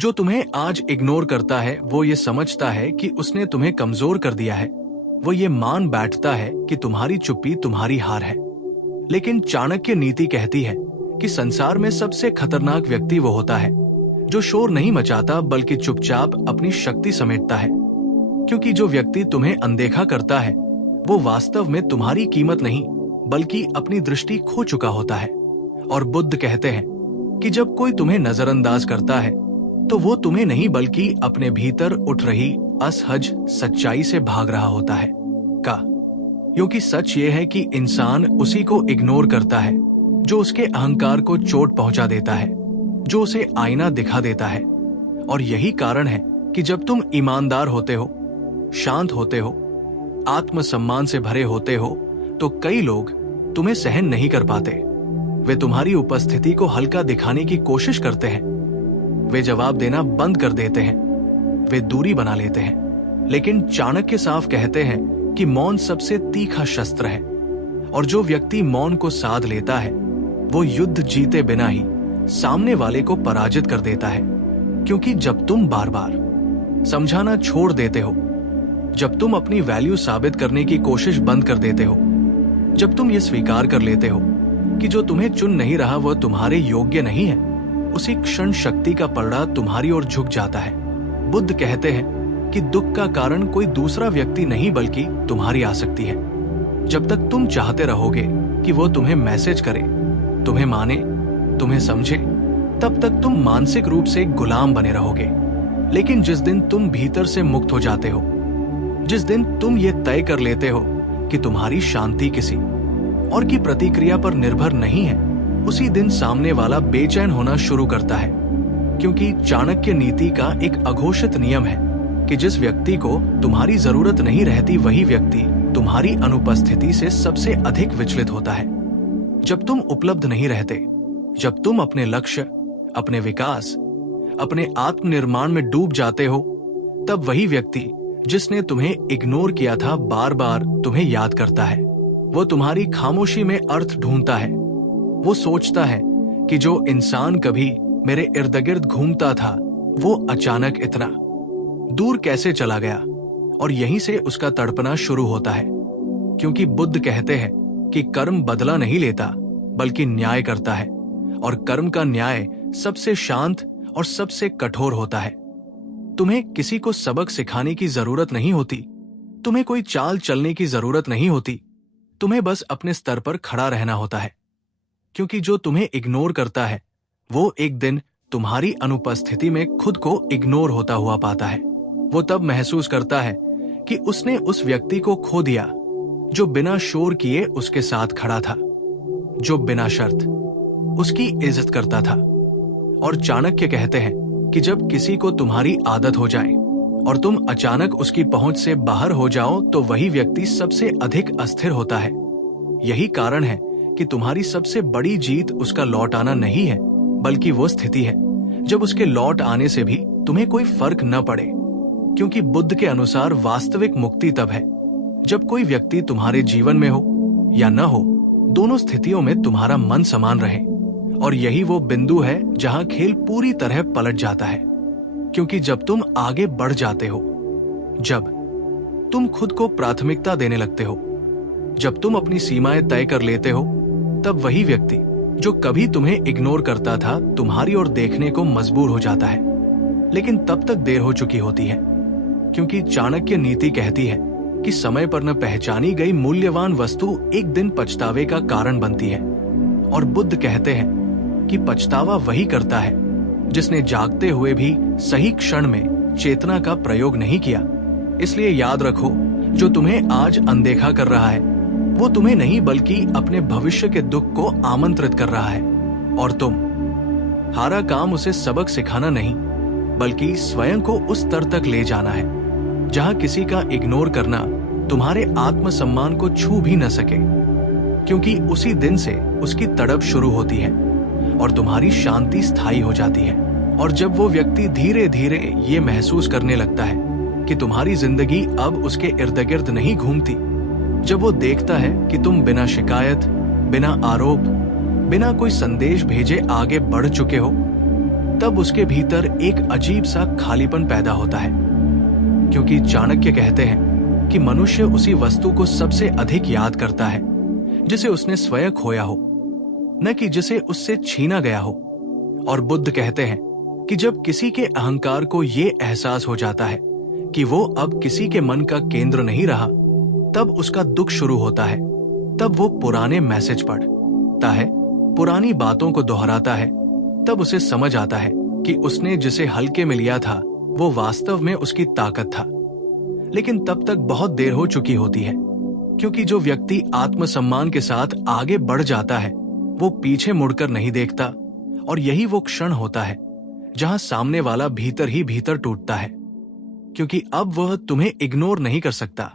जो तुम्हें आज इग्नोर करता है वो ये समझता है कि उसने तुम्हें कमजोर कर दिया है। वो ये मान बैठता है कि तुम्हारी चुप्पी तुम्हारी हार है। लेकिन चाणक्य नीति कहती है कि संसार में सबसे खतरनाक व्यक्ति वो होता है जो शोर नहीं मचाता बल्कि चुपचाप अपनी शक्ति समेटता है। क्योंकि जो व्यक्ति तुम्हें अनदेखा करता है वो वास्तव में तुम्हारी कीमत नहीं बल्कि अपनी दृष्टि खो चुका होता है। और बुद्ध कहते हैं कि जब कोई तुम्हें नजरअंदाज करता है तो वो तुम्हें नहीं बल्कि अपने भीतर उठ रही असहज सच्चाई से भाग रहा होता है। क्योंकि सच ये है कि इंसान उसी को इग्नोर करता है जो उसके अहंकार को चोट पहुंचा देता है, जो उसे आईना दिखा देता है। और यही कारण है कि जब तुम ईमानदार होते हो, शांत होते हो, आत्मसम्मान से भरे होते हो तो कई लोग तुम्हें सहन नहीं कर पाते। वे तुम्हारी उपस्थिति को हल्का दिखाने की कोशिश करते हैं, वे जवाब देना बंद कर देते हैं, वे दूरी बना लेते हैं। लेकिन चाणक्य साफ कहते हैं कि मौन सबसे तीखा शस्त्र है। और जो व्यक्ति मौन को साध लेता है वो युद्ध जीते बिना ही सामने वाले को पराजित कर देता है। क्योंकि जब तुम बार बार समझाना छोड़ देते हो, जब तुम अपनी वैल्यू साबित करने की कोशिश बंद कर देते हो, जब तुम ये स्वीकार कर लेते हो कि जो तुम्हें चुन नहीं रहा वह तुम्हारे योग्य नहीं है, उसी क्षण शक्ति का पलड़ा तुम्हारी ओर झुक जाता है। बुद्ध कहते हैं कि दुख का कारण कोई दूसरा व्यक्ति नहीं बल्कि तुम्हारी आसक्ति है। जब तक तुम चाहते रहोगे कि वो तुम्हें मैसेज करे, तुम्हें माने, तुम्हें समझे, तब तक तुम मानसिक रूप से गुलाम बने रहोगे। लेकिन जिस दिन तुम भीतर से मुक्त हो जाते हो, जिस दिन तुम ये तय कर लेते हो कि तुम्हारी शांति किसी और की प्रतिक्रिया पर निर्भर नहीं है, उसी दिन सामने वाला बेचैन होना शुरू करता है। क्योंकि चाणक्य नीति का एक अघोषित नियम है कि जिस व्यक्ति को तुम्हारी जरूरत नहीं रहती वही व्यक्ति तुम्हारी अनुपस्थिति से सबसे अधिक विचलित होता है। जब तुम उपलब्ध नहीं रहते, जब तुम अपने लक्ष्य, अपने विकास, अपने आत्मनिर्माण में डूब जाते हो, तब वही व्यक्ति जिसने तुम्हें इग्नोर किया था बार बार तुम्हें याद करता है। वो तुम्हारी खामोशी में अर्थ ढूंढता है। वो सोचता है कि जो इंसान कभी मेरे इर्द गिर्द घूमता था वो अचानक इतना दूर कैसे चला गया। और यहीं से उसका तड़पना शुरू होता है। क्योंकि बुद्ध कहते हैं कि कर्म बदला नहीं लेता बल्कि न्याय करता है। और कर्म का न्याय सबसे शांत और सबसे कठोर होता है। तुम्हें किसी को सबक सिखाने की जरूरत नहीं होती, तुम्हें कोई चाल चलने की जरूरत नहीं होती, तुम्हें बस अपने स्तर पर खड़ा रहना होता है। क्योंकि जो तुम्हें इग्नोर करता है वो एक दिन तुम्हारी अनुपस्थिति में खुद को इग्नोर होता हुआ पाता है। वो तब महसूस करता है कि उसने उस व्यक्ति को खो दिया जो बिना शोर किए उसके साथ खड़ा था, जो बिना शर्त उसकी इज्जत करता था। और चाणक्य कहते हैं कि जब किसी को तुम्हारी आदत हो जाए और तुम अचानक उसकी पहुंच से बाहर हो जाओ तो वही व्यक्ति सबसे अधिक अस्थिर होता है। यही कारण है कि तुम्हारी सबसे बड़ी जीत उसका लौट आना नहीं है बल्कि वो स्थिति है जब उसके लौट आने से भी तुम्हें कोई फर्क न पड़े। क्योंकि बुद्ध के अनुसार वास्तविक मुक्ति तब है जब कोई व्यक्ति तुम्हारे जीवन में हो या न हो, दोनों स्थितियों में तुम्हारा मन समान रहे। और यही वो बिंदु है जहां खेल पूरी तरह पलट जाता है। क्योंकि जब तुम आगे बढ़ जाते हो, जब तुम खुद को प्राथमिकता देने लगते हो, जब तुम अपनी सीमाएं तय कर लेते हो, तब वही व्यक्ति जो कभी तुम्हें इग्नोर करता था तुम्हारी ओर देखने को मजबूर हो जाता है। लेकिन तब तक देर हो चुकी होती है। क्योंकि चाणक्य नीति कहती है कि समय पर न पहचानी गई मूल्यवान वस्तु एक दिन पछतावे का कारण बनती है। और बुद्ध कहते हैं कि पछतावा वही करता है जिसने जागते हुए भी सही क्षण में चेतना का प्रयोग नहीं किया। इसलिए याद रखो, जो तुम्हें आज अनदेखा कर रहा है वो तुम्हें नहीं बल्कि अपने भविष्य के दुख को आमंत्रित कर रहा है। और तुम्हारा काम उसे सबक सिखाना नहीं बल्कि स्वयं को उस स्तर तक ले जाना है जहां किसी का इग्नोर करना तुम्हारे आत्मसम्मान को छू भी न सके। क्योंकि उसी दिन से उसकी तड़प शुरू होती है और तुम्हारी शांति स्थायी हो जाती है। और जब वो व्यक्ति धीरे धीरे ये महसूस करने लगता है कि तुम्हारी जिंदगी अब उसके इर्द गिर्द नहीं घूमती, जब वो देखता है कि तुम बिना शिकायत, बिना आरोप, बिना कोई संदेश भेजे आगे बढ़ चुके हो, तब उसके भीतर एक अजीब सा खालीपन पैदा होता है, क्योंकि चाणक्य कहते हैं कि मनुष्य उसी वस्तु को सबसे अधिक याद करता है जिसे उसने स्वयं खोया हो, न कि जिसे उससे छीना गया हो। और बुद्ध कहते हैं कि जब किसी के अहंकार को ये एहसास हो जाता है कि वो अब किसी के मन का केंद्र नहीं रहा, तब उसका दुख शुरू होता है। तब वो पुराने मैसेज पढ़ता है, पुरानी बातों को दोहराता है। तब उसे समझ आता है कि उसने जिसे हल्के में लिया था वो वास्तव में उसकी ताकत था। लेकिन तब तक बहुत देर हो चुकी होती है, क्योंकि जो व्यक्ति आत्मसम्मान के साथ आगे बढ़ जाता है वो पीछे मुड़कर नहीं देखता। और यही वो क्षण होता है जहां सामने वाला भीतर ही भीतर टूटता है, क्योंकि अब वह तुम्हें इग्नोर नहीं कर सकता,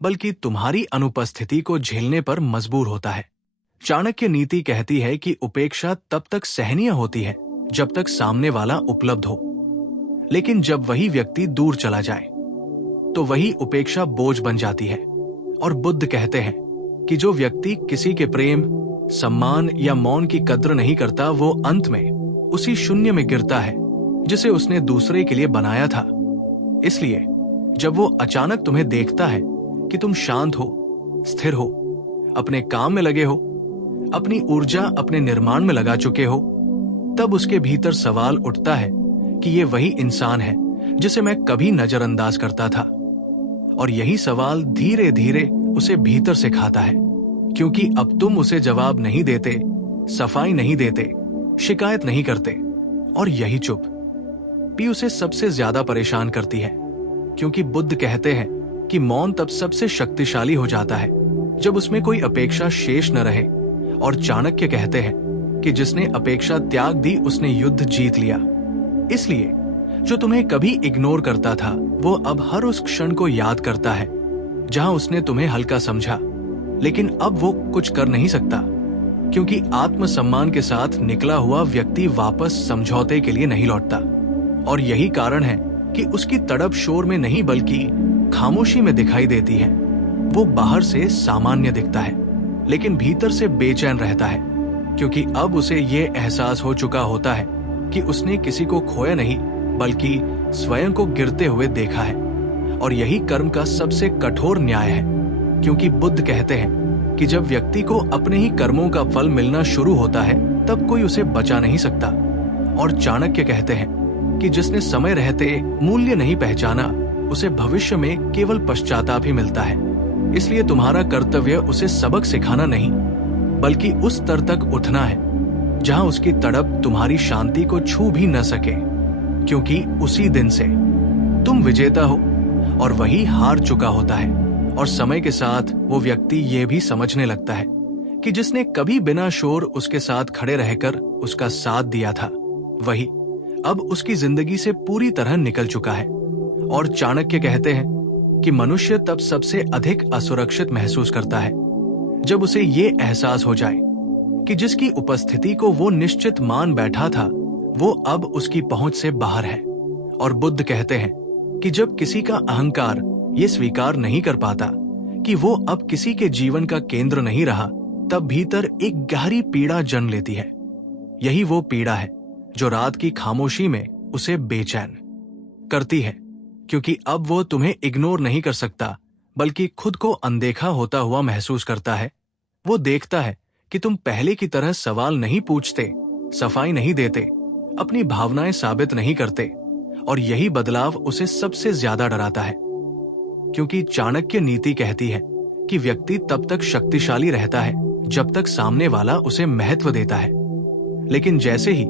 बल्कि तुम्हारी अनुपस्थिति को झेलने पर मजबूर होता है। चाणक्य नीति कहती है कि उपेक्षा तब तक सहनीय होती है जब तक सामने वाला उपलब्ध हो, लेकिन जब वही व्यक्ति दूर चला जाए तो वही उपेक्षा बोझ बन जाती है। और बुद्ध कहते हैं कि जो व्यक्ति किसी के प्रेम, सम्मान या मौन की कद्र नहीं करता, वो अंत में उसी शून्य में गिरता है जिसे उसने दूसरे के लिए बनाया था। इसलिए जब वो अचानक तुम्हें देखता है कि तुम शांत हो, स्थिर हो, अपने काम में लगे हो, अपनी ऊर्जा अपने निर्माण में लगा चुके हो, तब उसके भीतर सवाल उठता है कि ये वही इंसान है जिसे मैं कभी नजरअंदाज करता था। और यही सवाल धीरे धीरे उसे भीतर से खाता है, क्योंकि अब तुम उसे जवाब नहीं देते, सफाई नहीं देते, शिकायत नहीं करते। और यही चुप भी उसे सबसे ज्यादा परेशान करती है, क्योंकि बुद्ध कहते हैं कि मौन तब सबसे शक्तिशाली हो जाता है जब उसमें कोई अपेक्षा शेष न रहे। और चाणक्य कहते हैं कि जिसने अपेक्षा त्याग दी उसने युद्ध जीत लिया। इसलिए जो तुम्हें कभी इग्नोर करता था वो अब हर उस क्षण को याद करता है जहां उसने तुम्हें हल्का समझा, लेकिन अब वो कुछ कर नहीं सकता, क्योंकि आत्मसम्मान के साथ निकला हुआ व्यक्ति वापस समझौते के लिए नहीं लौटता। और यही कारण है कि उसकी तड़प शोर में नहीं बल्कि खामोशी में दिखाई देती है। वो बाहर से सामान्य दिखता है, लेकिन भीतर से बेचैन रहता है, क्योंकि अब उसे ये एहसास हो चुका होता है कि उसने किसी को खोया नहीं बल्कि स्वयं को गिरते हुए देखा है। और यही कर्म का सबसे कठोर न्याय है, क्योंकि बुद्ध कहते हैं कि जब व्यक्ति को अपने ही कर्मों का फल मिलना शुरू होता है तब कोई उसे बचा नहीं सकता। और चाणक्य कहते हैं कि जिसने समय रहते मूल्य नहीं पहचाना उसे भविष्य में केवल पश्चाताप ही मिलता है। इसलिए तुम्हारा कर्तव्य उसे सबक सिखाना नहीं, बल्कि उस स्तर तक उठना है जहां उसकी तड़प तुम्हारी शांति को छू भी न सके, क्योंकि उसी दिन से तुम विजेता हो और वही हार चुका होता है। और समय के साथ वो व्यक्ति ये भी समझने लगता है कि जिसने कभी बिना शोर उसके साथ खड़े रहकर उसका साथ दिया था, वही अब उसकी जिंदगी से पूरी तरह निकल चुका है। और चाणक्य कहते हैं कि मनुष्य तब सबसे अधिक असुरक्षित महसूस करता है जब उसे ये एहसास हो जाए कि जिसकी उपस्थिति को वो निश्चित मान बैठा था वो अब उसकी पहुंच से बाहर है। और बुद्ध कहते हैं कि जब किसी का अहंकार ये स्वीकार नहीं कर पाता कि वो अब किसी के जीवन का केंद्र नहीं रहा, तब भीतर एक गहरी पीड़ा जन्म लेती है। यही वो पीड़ा है जो रात की खामोशी में उसे बेचैन करती है, क्योंकि अब वो तुम्हें इग्नोर नहीं कर सकता बल्कि खुद को अनदेखा होता हुआ महसूस करता है। वो देखता है कि तुम पहले की तरह सवाल नहीं पूछते, सफाई नहीं देते, अपनी भावनाएं साबित नहीं करते। और यही बदलाव उसे सबसे ज्यादा डराता है, क्योंकि चाणक्य नीति कहती है कि व्यक्ति तब तक शक्तिशाली रहता है जब तक सामने वाला उसे महत्व देता है, लेकिन जैसे ही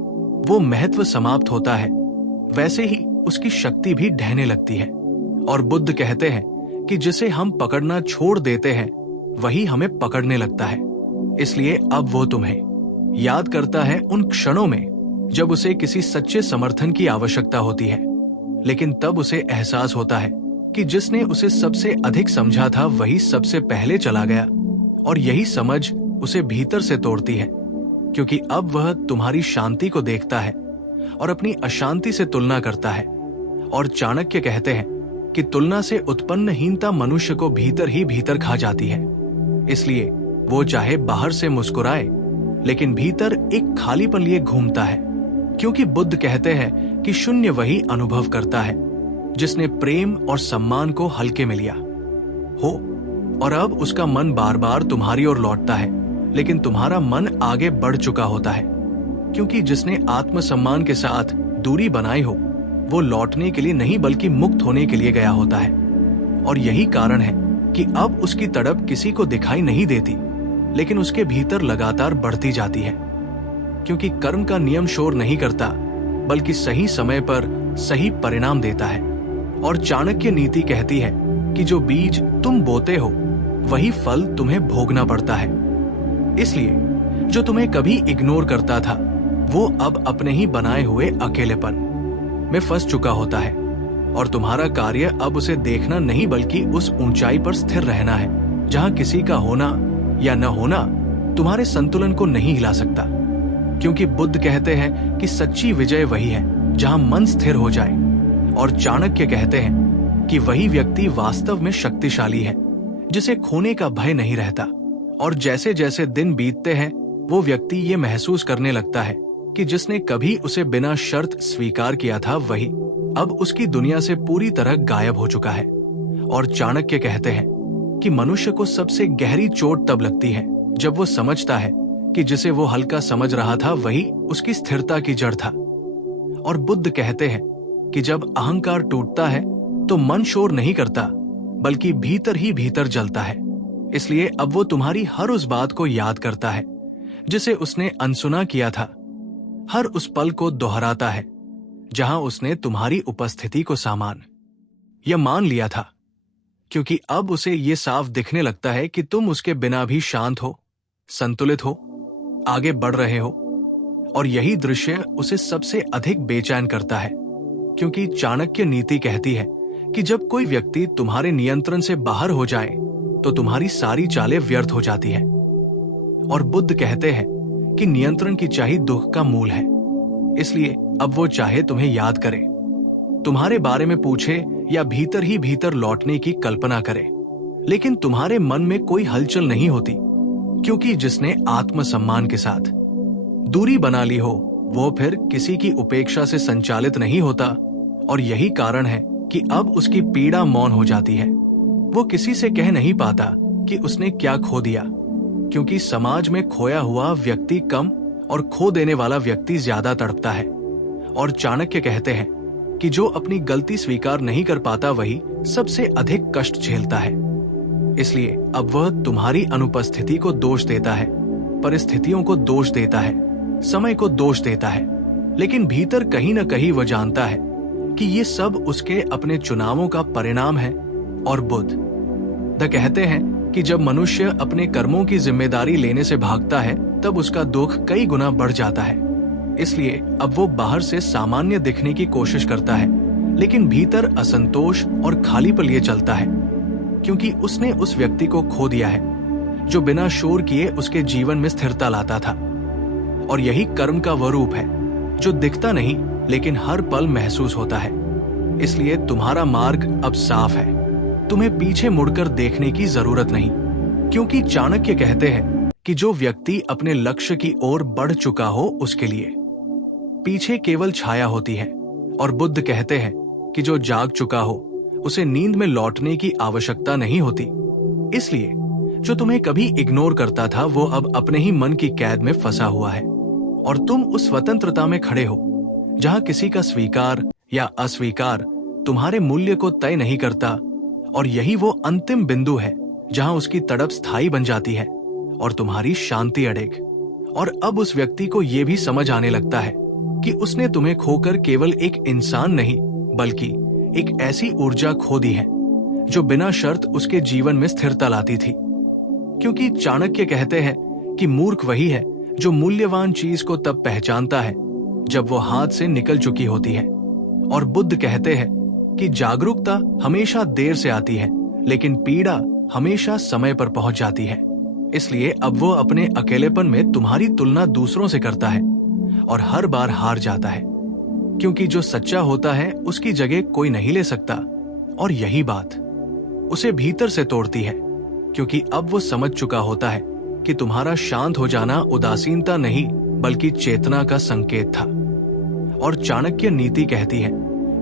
वो महत्व समाप्त होता है वैसे ही उसकी शक्ति भी ढहने लगती है। और बुद्ध कहते हैं कि जिसे हम पकड़ना छोड़ देते हैं वही हमें पकड़ने लगता है। इसलिए अब वो तुम्हें याद करता है उन क्षणों में जब उसे किसी सच्चे समर्थन की आवश्यकता होती है, लेकिन तब उसे एहसास होता है कि जिसने उसे सबसे अधिक समझा था वही सबसे पहले चला गया। और यही समझ उसे भीतर से तोड़ती है, क्योंकि अब वह तुम्हारी शांति को देखता है और अपनी अशांति से तुलना करता है। और चाणक्य कहते हैं कि तुलना से उत्पन्न हीनता मनुष्य को भीतर ही भीतर खा जाती है। इसलिए वो चाहे बाहर से मुस्कुराए लेकिन भीतर एक खालीपन लिए घूमता है। क्योंकि बुद्ध कहते हैं कि शून्य वही अनुभव करता है जिसने प्रेम और सम्मान को हल्के में लिया हो, और अब उसका मन बार बार तुम्हारी ओर लौटता है, लेकिन तुम्हारा मन आगे बढ़ चुका होता है। क्योंकि जिसने आत्मसम्मान के साथ दूरी बनाई हो, वो लौटने के लिए नहीं बल्कि मुक्त होने के लिए गया होता है। और यही कारण है कि अब उसकी तड़प किसी को दिखाई नहीं देती, लेकिन उसके भीतर लगातार बढ़ती जाती है। क्योंकि कर्म का नियम शोर नहीं करता, बल्कि सही समय पर सही परिणाम देता है। और चाणक्य नीति कहती है कि जो बीज तुम बोते हो वही फल तुम्हें भोगना पड़ता है। इसलिए जो तुम्हें कभी इग्नोर करता था, वो अब अपने ही बनाए हुए अकेलेपन में फंस चुका होता है। और तुम्हारा कार्य अब उसे देखना नहीं बल्कि उस ऊंचाई पर स्थिर रहना है जहां किसी का होना या न होना तुम्हारे संतुलन को नहीं हिला सकता। क्योंकि बुद्ध कहते हैं कि सच्ची विजय वही है जहां मन स्थिर हो जाए। और चाणक्य कहते हैं कि वही व्यक्ति वास्तव में शक्तिशाली है जिसे खोने का भय नहीं रहता। और जैसे जैसे दिन बीतते हैं, वो व्यक्ति ये महसूस करने लगता है कि जिसने कभी उसे बिना शर्त स्वीकार किया था, वही अब उसकी दुनिया से पूरी तरह गायब हो चुका है। और चाणक्य कहते हैं कि मनुष्य को सबसे गहरी चोट तब लगती है जब वो समझता है कि जिसे वो हल्का समझ रहा था वही उसकी स्थिरता की जड़ था। और बुद्ध कहते हैं कि जब अहंकार टूटता है तो मन शोर नहीं करता, बल्कि भीतर ही भीतर जलता है। इसलिए अब वो तुम्हारी हर उस बात को याद करता है जिसे उसने अनसुना किया था, हर उस पल को दोहराता है जहां उसने तुम्हारी उपस्थिति को सामान या मान लिया था। क्योंकि अब उसे ये साफ दिखने लगता है कि तुम उसके बिना भी शांत हो, संतुलित हो, आगे बढ़ रहे हो। और यही दृश्य उसे सबसे अधिक बेचैन करता है। क्योंकि चाणक्य नीति कहती है कि जब कोई व्यक्ति तुम्हारे नियंत्रण से बाहर हो जाए तो तुम्हारी सारी चालें व्यर्थ हो जाती है। और बुद्ध कहते हैं कि नियंत्रण की चाही दुख का मूल है। इसलिए अब वो चाहे तुम्हें याद करे, तुम्हारे बारे में पूछे या भीतर ही भीतर लौटने की कल्पना करे, लेकिन तुम्हारे मन में कोई हलचल नहीं होती। क्योंकि जिसने आत्मसम्मान के साथ दूरी बना ली हो, वो फिर किसी की उपेक्षा से संचालित नहीं होता। और यही कारण है कि अब उसकी पीड़ा मौन हो जाती है। वो किसी से कह नहीं पाता कि उसने क्या खो दिया, क्योंकि समाज में खोया हुआ व्यक्ति कम और खो देने वाला व्यक्ति ज्यादा तड़पता है। और चाणक्य कहते हैं कि जो अपनी गलती स्वीकार नहीं कर पाता वही सबसे अधिक कष्ट झेलता है। इसलिए अब वह तुम्हारी अनुपस्थिति को दोष देता है, परिस्थितियों को दोष देता है, समय को दोष देता है, लेकिन भीतर कहीं न कहीं वह जानता है कि ये सब उसके अपने चुनावों का परिणाम है। और बुद्ध कहते हैं कि जब मनुष्य अपने कर्मों की जिम्मेदारी लेने से भागता है, तब उसका दुख कई गुना बढ़ जाता है। इसलिए अब वो बाहर से सामान्य दिखने की कोशिश करता है, लेकिन भीतर असंतोष और खालीपन लिए चलता है। क्योंकि उसने उस व्यक्ति को खो दिया है जो बिना शोर किए उसके जीवन में स्थिरता लाता था। और यही कर्म का वह रूप है जो दिखता नहीं लेकिन हर पल महसूस होता है। इसलिए तुम्हारा मार्ग अब साफ है, तुम्हें पीछे मुड़कर देखने की जरूरत नहीं। क्योंकि चाणक्य कहते हैं कि जो व्यक्ति अपने लक्ष्य की ओर बढ़ चुका हो, उसके लिए पीछे केवल छाया होती है। और बुद्ध कहते हैं कि जो जाग चुका हो, उसे नींद में लौटने की आवश्यकता नहीं होती। इसलिए जो तुम्हें कभी इग्नोर करता था, वो अब अपने ही मन की कैद में फंसा हुआ है। और तुम उस स्वतंत्रता में खड़े हो जहां किसी का स्वीकार या अस्वीकार तुम्हारे मूल्य को तय नहीं करता। और यही वो अंतिम बिंदु है जहां उसकी तड़प स्थायी बन जाती है और तुम्हारी शांति अड़ेग। और अब उस व्यक्ति को यह भी समझ आने लगता है कि उसने तुम्हें खोकर केवल एक इंसान नहीं, बल्कि एक ऐसी ऊर्जा खो दी है जो बिना शर्त उसके जीवन में स्थिरता लाती थी। क्योंकि चाणक्य कहते हैं कि मूर्ख वही है जो मूल्यवान चीज को तब पहचानता है जब वो हाथ से निकल चुकी होती है। और बुद्ध कहते हैं कि जागरूकता हमेशा देर से आती है, लेकिन पीड़ा हमेशा समय पर पहुंच जाती है। इसलिए अब वो अपने अकेलेपन में तुम्हारी तुलना दूसरों से करता है और हर बार हार जाता है। क्योंकि जो सच्चा होता है उसकी जगह कोई नहीं ले सकता। और यही बात उसे भीतर से तोड़ती है, क्योंकि अब वो समझ चुका होता है कि तुम्हारा शांत हो जाना उदासीनता नहीं बल्कि चेतना का संकेत था। और चाणक्य नीति कहती है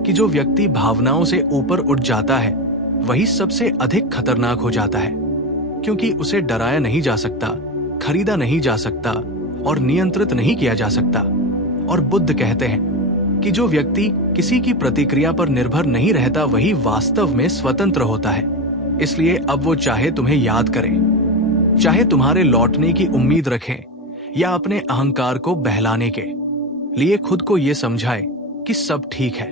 कि जो व्यक्ति भावनाओं से ऊपर उठ जाता है वही सबसे अधिक खतरनाक हो जाता है, क्योंकि उसे डराया नहीं जा सकता, खरीदा नहीं जा सकता और नियंत्रित नहीं किया जा सकता। और बुद्ध कहते हैं कि जो व्यक्ति किसी की प्रतिक्रिया पर निर्भर नहीं रहता वही वास्तव में स्वतंत्र होता है। इसलिए अब वो चाहे तुम्हें याद करें, चाहे तुम्हारे लौटने की उम्मीद रखें या अपने अहंकार को बहलाने के लिए खुद को ये समझाए कि सब ठीक है,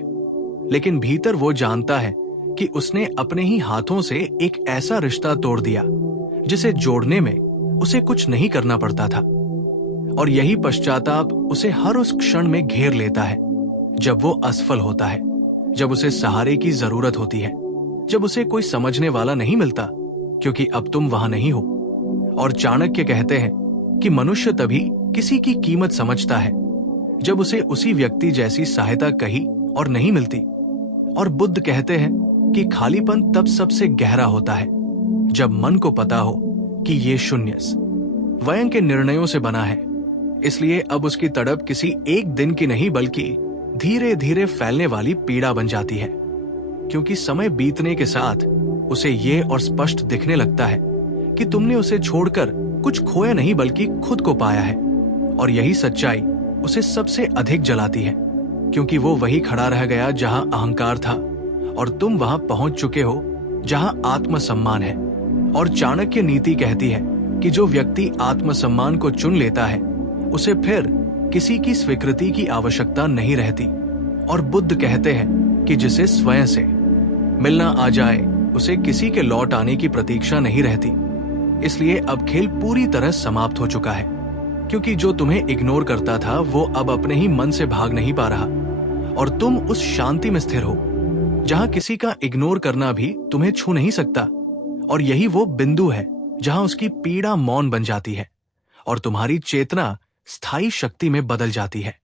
लेकिन भीतर वो जानता है कि उसने अपने ही हाथों से एक ऐसा रिश्ता तोड़ दिया जिसे जोड़ने में उसे कुछ नहीं करना पड़ता था। और यही पश्चाताप उसे हर उस क्षण में घेर लेता है जब वो असफल होता है, जब उसे सहारे की जरूरत होती है, जब उसे कोई समझने वाला नहीं मिलता, क्योंकि अब तुम वहां नहीं हो। और चाणक्य कहते हैं कि मनुष्य तभी किसी की कीमत समझता है जब उसे उसी व्यक्ति जैसी सहायता कहीं और नहीं मिलती। और बुद्ध कहते हैं कि खालीपन तब सबसे गहरा होता है जब मन को पता हो कि ये शून्य स्वयं के निर्णयों से बना है। इसलिए अब उसकी तड़प किसी एक दिन की नहीं बल्कि धीरे धीरे फैलने वाली पीड़ा बन जाती है, क्योंकि समय बीतने के साथ उसे ये और स्पष्ट दिखने लगता है कि तुमने उसे छोड़कर कुछ खोया नहीं बल्कि खुद को पाया है। और यही सच्चाई उसे सबसे अधिक जलाती है, क्योंकि वो वही खड़ा रह गया जहां अहंकार था और तुम वहां पहुंच चुके हो जहां आत्मसम्मान है। और चाणक्य नीति कहती है कि जो व्यक्ति आत्मसम्मान को चुन लेता है उसे फिर किसी की स्वीकृति की आवश्यकता नहीं रहती। और बुद्ध कहते हैं कि जिसे स्वयं से मिलना आ जाए उसे किसी के लौट आने की प्रतीक्षा नहीं रहती। इसलिए अब खेल पूरी तरह समाप्त हो चुका है, क्योंकि जो तुम्हें इग्नोर करता था वो अब अपने ही मन से भाग नहीं पा रहा और तुम उस शांति में स्थिर हो जहां किसी का इग्नोर करना भी तुम्हें छू नहीं सकता। और यही वो बिंदु है जहां उसकी पीड़ा मौन बन जाती है और तुम्हारी चेतना स्थायी शक्ति में बदल जाती है।